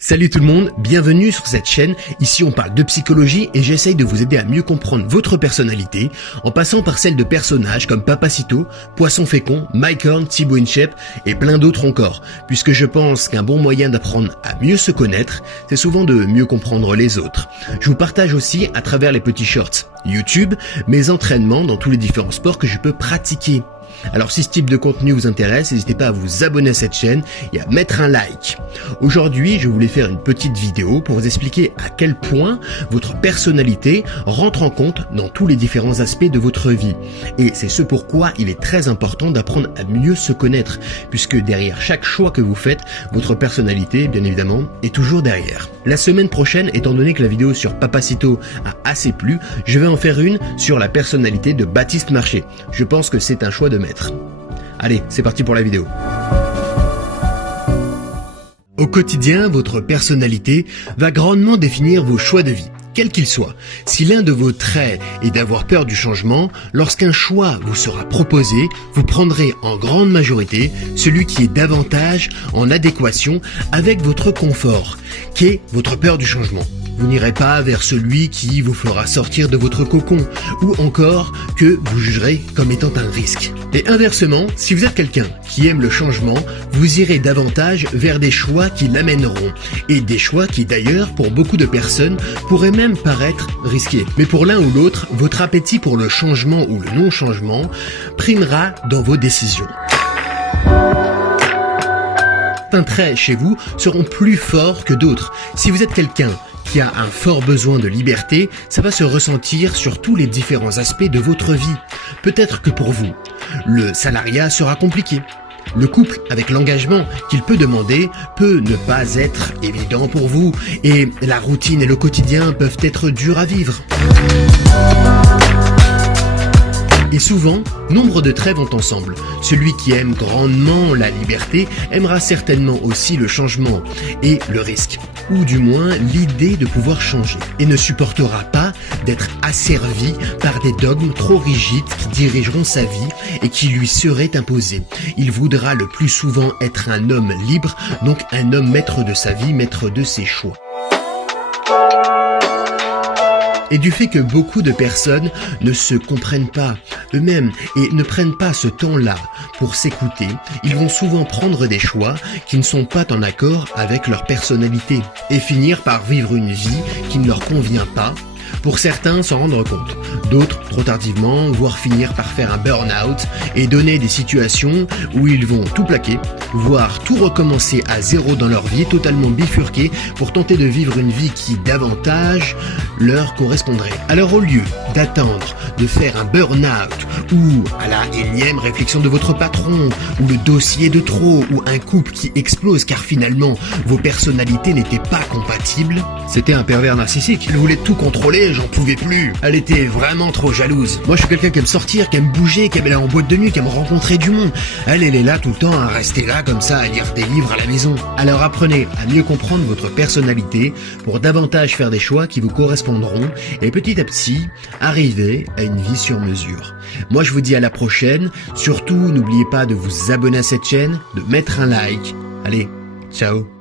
Salut tout le monde, bienvenue sur cette chaîne. Ici on parle de psychologie et j'essaye de vous aider à mieux comprendre votre personnalité en passant par celle de personnages comme Papacito, Poisson Fécond, Mike Horn, Thibaut Inchep et plein d'autres encore, puisque je pense qu'un bon moyen d'apprendre à mieux se connaître, c'est souvent de mieux comprendre les autres. Je vous partage aussi à travers les petits shorts YouTube mes entraînements dans tous les différents sports que je peux pratiquer. Alors si ce type de contenu vous intéresse, n'hésitez pas à vous abonner à cette chaîne et à mettre un like. Aujourd'hui, je voulais faire une petite vidéo pour vous expliquer à quel point votre personnalité rentre en compte dans tous les différents aspects de votre vie. Et c'est ce pourquoi il est très important d'apprendre à mieux se connaître, puisque derrière chaque choix que vous faites, votre personnalité, bien évidemment, est toujours derrière. La semaine prochaine, étant donné que la vidéo sur Papacito a assez plu, je vais en faire une sur la personnalité de Baptiste Marché. Je pense que c'est un choix de maître. Allez, c'est parti pour la vidéo. Au quotidien, votre personnalité va grandement définir vos choix de vie, quels qu'ils soient. Si l'un de vos traits est d'avoir peur du changement, lorsqu'un choix vous sera proposé, vous prendrez en grande majorité celui qui est davantage en adéquation avec votre confort, qu'est votre peur du changement. Vous n'irez pas vers celui qui vous fera sortir de votre cocon ou encore que vous jugerez comme étant un risque. Et inversement, si vous êtes quelqu'un qui aime le changement, vous irez davantage vers des choix qui l'amèneront et des choix qui d'ailleurs pour beaucoup de personnes pourraient même paraître risqués. Mais pour l'un ou l'autre, votre appétit pour le changement ou le non-changement primera dans vos décisions. Certains traits chez vous seront plus forts que d'autres. Si vous êtes quelqu'un qui a un fort besoin de liberté, ça va se ressentir sur tous les différents aspects de votre vie. Peut-être que pour vous, le salariat sera compliqué. Le couple, avec l'engagement qu'il peut demander, peut ne pas être évident pour vous et la routine et le quotidien peuvent être durs à vivre. Et souvent, nombre de traits vont ensemble. Celui qui aime grandement la liberté aimera certainement aussi le changement et le risque, ou du moins l'idée de pouvoir changer, et ne supportera pas d'être asservi par des dogmes trop rigides qui dirigeront sa vie et qui lui seraient imposés. Il voudra le plus souvent être un homme libre, donc un homme maître de sa vie, maître de ses choix. Et du fait que beaucoup de personnes ne se comprennent pas eux-mêmes et ne prennent pas ce temps-là pour s'écouter, ils vont souvent prendre des choix qui ne sont pas en accord avec leur personnalité et finir par vivre une vie qui ne leur convient pas. Pour certains, s'en rendre compte, d'autres trop tardivement, voire finir par faire un burn-out et donner des situations où ils vont tout plaquer, voire tout recommencer à zéro dans leur vie, totalement bifurquée pour tenter de vivre une vie qui davantage leur correspondrait. Alors au lieu d'attendre de faire un burn-out ou à la énième réflexion de votre patron ou le dossier de trop ou un couple qui explose car finalement vos personnalités n'étaient pas compatibles, c'était un pervers narcissique, il voulait tout contrôler, j'en pouvais plus. Elle était vraiment trop jalouse. Moi je suis quelqu'un qui aime sortir, qui aime bouger, qui aime aller en boîte de nuit, qui aime rencontrer du monde. Elle est là tout le temps à rester là comme ça, à lire des livres à la maison. Alors apprenez à mieux comprendre votre personnalité pour davantage faire des choix qui vous correspondront et petit à petit arriver à une vie sur mesure. Moi je vous dis à la prochaine. Surtout n'oubliez pas de vous abonner à cette chaîne, de mettre un like. Allez, ciao.